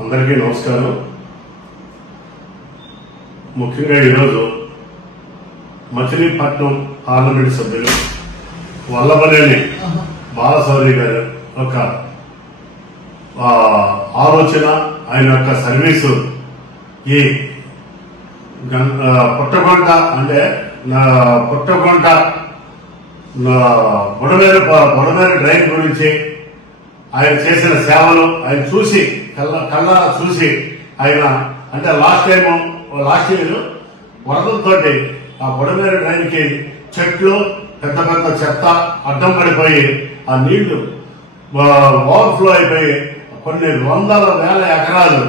అందరికీ నమస్కారం. ముఖ్యంగా ఈరోజు మచిలీపట్నం పార్లమెంట్ సభ్యులు వల్లభనేని బాలశౌరి గారు ఒక ఆలోచన, ఆయన యొక్క సర్వీసు ఈ పుట్టగొంట అంటే పుట్టగొంట బుడమేరు డ్రైన్ గురించి ఆయన చేసిన సేవలు ఆయన చూసి కళ్ళ చూసి ఆయన అంటే లాస్ట్ ఇయర్ వరదలతోటి ఆ బుడమేరు డ్రైన్ కి చెట్లు పెద్ద పెద్ద చెత్త అడ్డం పడిపోయి ఆ నీళ్లు ఓవర్ఫ్లో అయిపోయి కొన్ని వందల వేల ఎకరాలు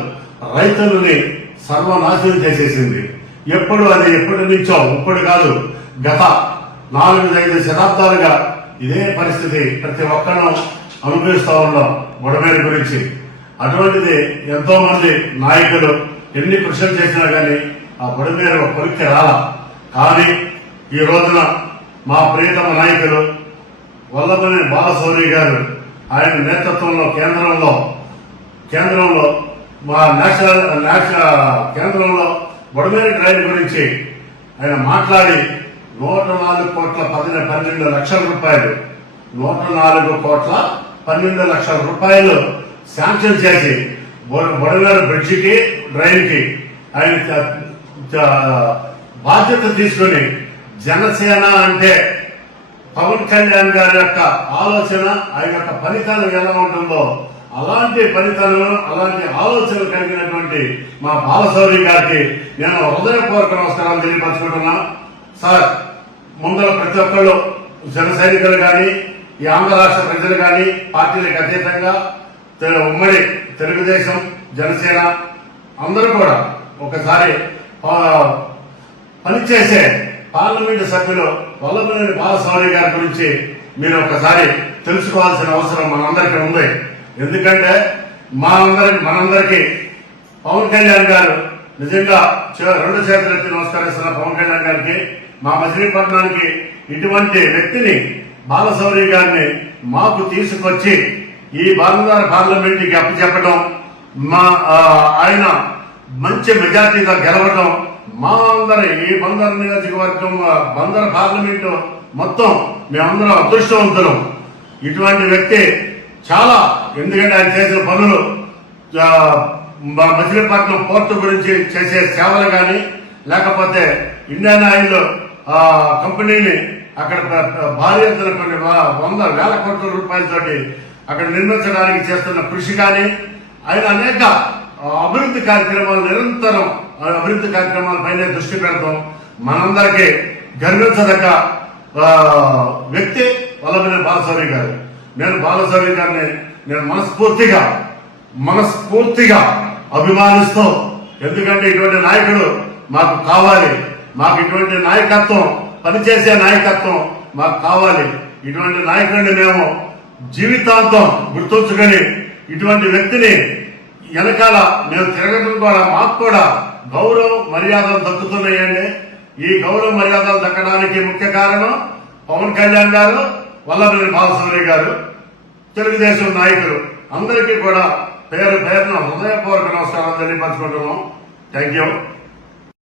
రైతులని సర్వనాశనం చేసేసింది. ఎప్పటి నుంచో ఇప్పుడు కాదు, గత 4-5 శతాబ్దాలుగా ఇదే పరిస్థితి ప్రతి ఒక్కరూ అనుభవిస్తూ ఉన్నాం బుడమేరు గురించి. అటువంటిది ఎంతో మంది నాయకులు ఎన్ని కృషులు చేసినా కానీ ఆ బుడమేరు కొలిక్కి రాలా. కానీ ఈ రోజున మా ప్రియతమ నాయకులు వల్లభనేని బాలశౌరి గారు ఆయన నేతృత్వంలో కేంద్రంలో మా కేంద్రంలో బుడమేరు డ్రైన్ గురించి ఆయన మాట్లాడి 104,12,00,000 రూపాయలు 104,12,00,000 రూపాయలు శాంక్షన్ చేసి బుడమేరు బ్రిడ్జికి డ్రైన్ కి ఆయన బాధ్యత తీసుకుని జనసేన అంటే పవన్ కళ్యాణ్ గారి యొక్క ఆలోచన, ఆయన యొక్క ఫలితాలు ఎలా ఉంటుందో అలాంటి ఫలితాలను అలాంటి ఆలోచనలు కలిగినటువంటి మా బాలశౌరి గారికి నేను హృదయపూర్వక నమస్కారాలు తెలియపరచుకుంటున్నా. సార్, ముందర ప్రతి ఒక్కళ్ళు జన సైనికులు కానీ ఈ ఆంధ్ర రాష్ట్ర ప్రజలు కానీ పార్టీలకు అతీతంగా ఉమ్మడి తెలుగుదేశం జనసేన అందరూ కూడా ఒకసారి పనిచేసే పార్లమెంటు సభ్యులు వల్లభనేని బాలశౌరి గారి గురించి మీరు ఒకసారి తెలుసుకోవాల్సిన అవసరం మనందరికీ ఉంది. ఎందుకంటే మనందరికీ పవన్ కళ్యాణ్ గారు నిజంగా 2 చేతులెత్తి నమస్కరిస్తున్న పవన్ కళ్యాణ్ గారికి, మా మచిలీపట్నానికి ఇటువంటి వ్యక్తిని బాలశౌరి గారిని మాకు తీసుకొచ్చి ఈ బందర్ పార్లమెంట్కి అప్పచెప్పడం, ఆయన మంచి మెజార్టీగా గెలవడం, మా అందరి ఈ బందర్ నియోజకవర్గం బందర్ పార్లమెంటు మొత్తం మేమందరం అదృష్టవంతులం. ఇటువంటి వ్యక్తి చాలా, ఎందుకంటే ఆయన చేసిన పనులు మచిలీపట్నం పోర్టు గురించి చేసే సేవలు కానీ, లేకపోతే ఇండియన్ ఆయిల్ కంపెనీని అక్కడ భారీ ఎత్తున కొన్ని 100,000 కోట్ల రూపాయలతోటి అక్కడ నిర్మించడానికి చేస్తున్న కృషి కానీ, ఆయన అనేక అభివృద్ధి కార్యక్రమాలు నిరంతరం అభివృద్ధి కార్యక్రమాలపైనే దృష్టి పెడతాం. మనందరికీ గర్వించదగ్గ వ్యక్తి వల్లభనేని బాలశౌరి గారు. నేను బాలశౌరి గారిని మనస్ఫూర్తిగా అభిమానిస్తూ, ఎందుకంటే ఇటువంటి నాయకుడు మాకు కావాలి. మాకు ఇటువంటి నాయకత్వం, పనిచేసే నాయకత్వం మాకు కావాలి. ఇటువంటి నాయకుడిని మేము జీవితాంతం గుర్తుంచుకొని ఇటువంటి వ్యక్తిని వెనకాల మేము తిరగడం ద్వారా మాకు కూడా గౌరవ మర్యాదలు దక్కుతున్నాయండి. ఈ గౌరవ మర్యాదలు దక్కడానికి ముఖ్య కారణం పవన్ కళ్యాణ్ గారు, వల్లభనేని బాలశౌరి గారు, తెలుగుదేశం నాయకులు అందరికీ కూడా పేరున హృదయపూర్వక నమస్కారాలు తెలియపరచుకుంటున్నాం. Thank you.